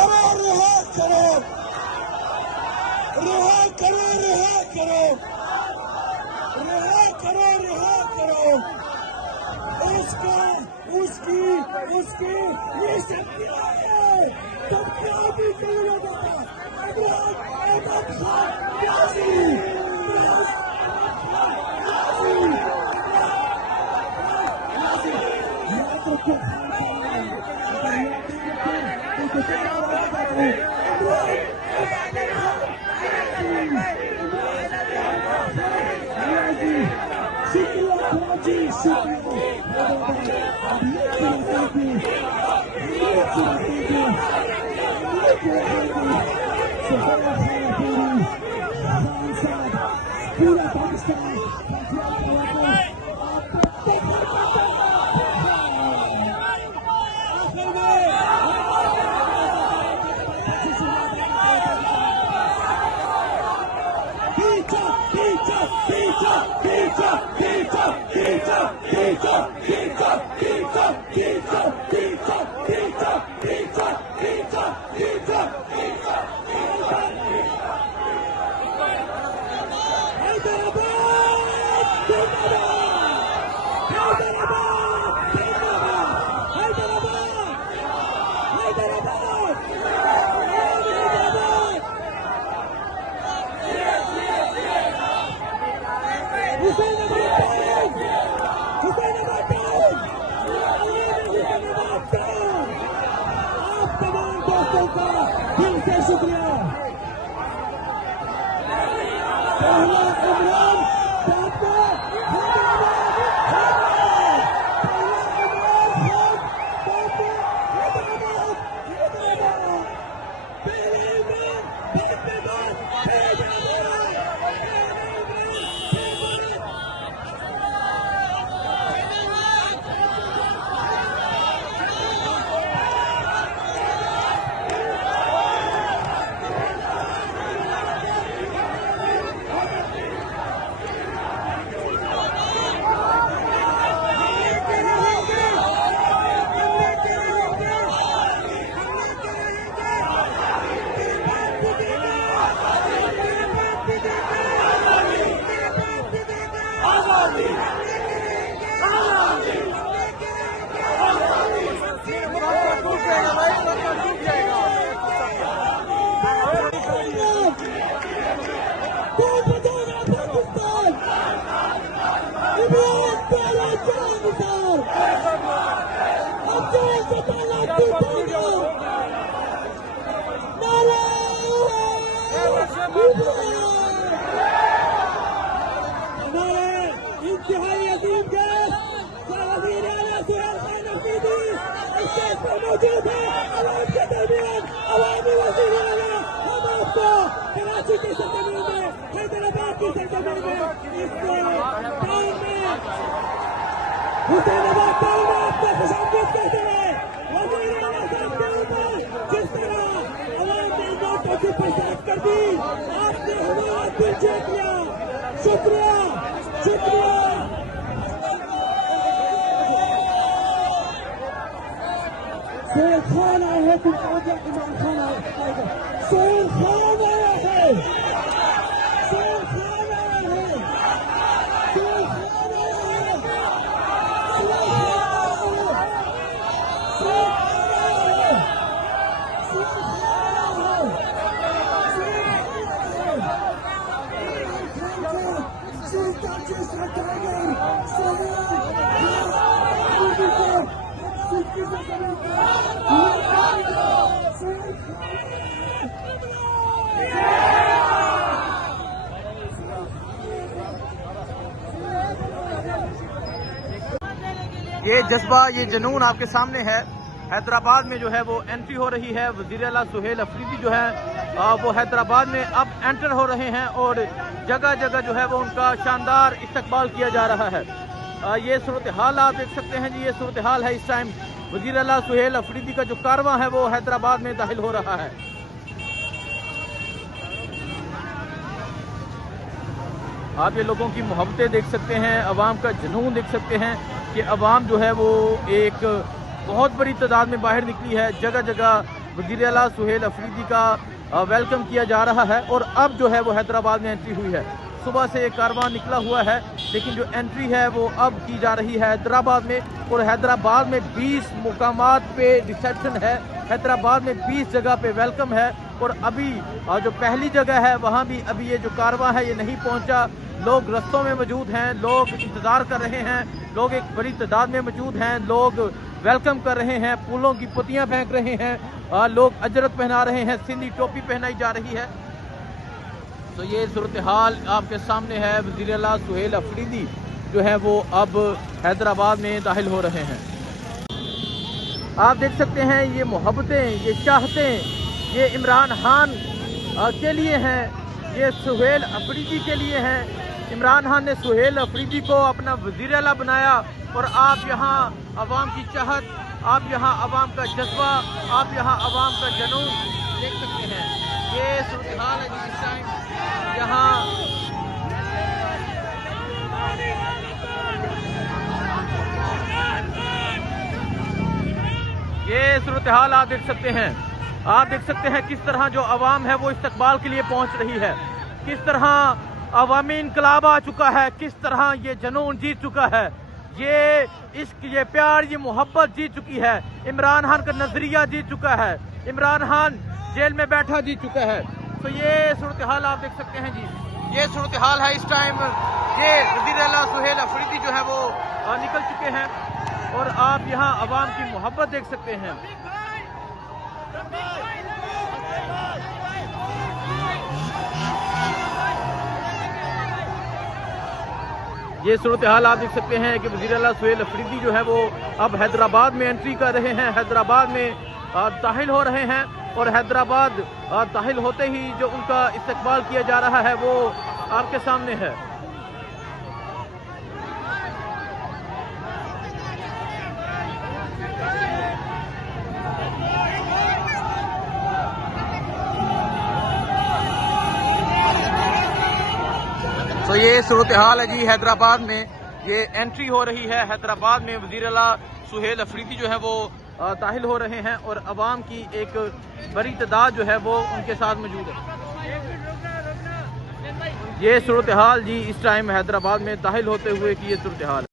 करो, रिहा करो, रिहा करो, रिहा करो, रिहा करो, रिहा करो। उसका उसकी उसकी ये शक्तियां है, धमकियां भी करने देता। इमरान अहमद खान प्यासी, पूरा पाकिस्तान शुक्रिया। पहला इमरान इंतहाई अजीम गेस्ट वज़ीर आला सुहेल खान अफरीदी स्टेज पर मौजूद है। आवाम के दरमियान अवामी वज़ीर आला हम आपको कराची की सरजमीन में, हैदराबाद की सरजमीन में, इस टाउन में, हुसैनाबाद टाउन में आपको खुशामदीद कहते हैं। वज़ीर आला साहब के ऊपर जिस तरह अवाम ने नोटों की बरसात कर दी, आपने हमारा दिल जीत लिया। शुक्रिया, शुक्रिया। सोहेल खान आए हैं, तुम आगे इमरान खान आएगा। सोहेल खान आया है, सोहेल खान आया है, सोहेल खान आया है, सोहेल खान आया है, सोहेल खान आया है, सोहेल खान आया है, सुल्तान जैसा टाइगर सोहेल ये जज्बा, ये जुनून आपके सामने है। हैदराबाद में जो है वो एंट्री हो रही है। वज़ीर आला सुहेल अफरीदी जो है वो हैदराबाद में अब एंटर हो रहे हैं और जगह जगह जो है वो उनका शानदार इस्तकबाल किया जा रहा है। ये सूरत हाल आप देख सकते हैं जी, ये सूरत हाल है इस टाइम। वज़ीर आला सुहेल अफरीदी का जो कारवां है वो हैदराबाद में दाखिल हो रहा है। आप ये लोगों की मोहब्बतें देख सकते हैं, अवाम का जुनून देख सकते हैं कि अवाम जो है वो एक बहुत बड़ी तादाद में बाहर निकली है। जगह जगह वज़ीर आला सुहेल अफरीदी का वेलकम किया जा रहा है। और अब जो है वो हैदराबाद में एंट्री हुई है। सुबह से एक कारवां निकला हुआ है, लेकिन जो एंट्री है वो अब की जा रही है हैदराबाद में। और हैदराबाद में 20 मुकामात पे रिसेप्शन है, हैदराबाद में 20 जगह पे वेलकम है। और अभी जो पहली जगह है वहाँ भी अभी ये जो कारवां है ये नहीं पहुँचा। लोग रस्तों में मौजूद हैं, लोग इंतज़ार कर रहे हैं, लोग एक बड़ी तादाद में मौजूद हैं, लोग वेलकम कर रहे हैं, फूलों की पत्तियाँ फेंक रहे हैं, लोग अजरत पहना रहे हैं, सिंधी टोपी पहनाई जा रही है। तो ये सूरत हाल आपके सामने है। वज़ीर आला सुहेल अफरीदी जो है वो अब हैदराबाद में दाखिल हो रहे हैं। आप देख सकते हैं ये मोहब्बतें, ये चाहतें, ये इमरान खान के लिए हैं, ये सुहेल अफरीदी के लिए हैं। इमरान खान ने सुहेल अफरीदी को अपना वज़ीर आला बनाया। और आप यहाँ अवाम की चाहत, आप यहाँ अवाम का जज्बा, आप यहाँ अवाम का जुनून देख सकते हैं। ये सूरत हाल है जी इस टाइम यहाँ। ये सूरत हाल आप देख सकते हैं। आप देख सकते हैं किस तरह जो अवाम है वो इस्तकबाल के लिए पहुंच रही है, किस तरह अवामी इनकलाब आ चुका है, किस तरह ये जुनून जीत चुका है, ये इश्क, ये प्यार, ये मोहब्बत जीत चुकी है। इमरान खान का नजरिया जीत चुका है, इमरान खान जेल में बैठा जीत चुका है। तो ये सूरत हाल आप देख सकते हैं जी, ये सूरत हाल है इस टाइम। ये वज़ीर आला सुहेल अफरीदी जो है वो निकल चुके हैं। और आप यहाँ अवाम की मोहब्बत देख सकते हैं। ये सूरत हाल आप देख सकते हैं कि वज़ीर आला सुहेल अफरीदी जो है वो अब हैदराबाद में एंट्री कर रहे हैं, हैदराबाद में दाखिल हो रहे हैं। और हैदराबाद दाखिल होते ही जो उनका इस्तकबाल किया जा रहा है वो आपके सामने है। तो ये सूरत हाल है जी हैदराबाद में, ये एंट्री हो रही है हैदराबाद में। वज़ीर आला सुहेल अफरीदी जो है वो दाखिल हो रहे हैं और अवाम की एक बड़ी तादाद जो है वो उनके साथ मौजूद है। ये सूरत हाल जी इस टाइम हैदराबाद में दाखिल होते हुए की ये सूरत हाल है।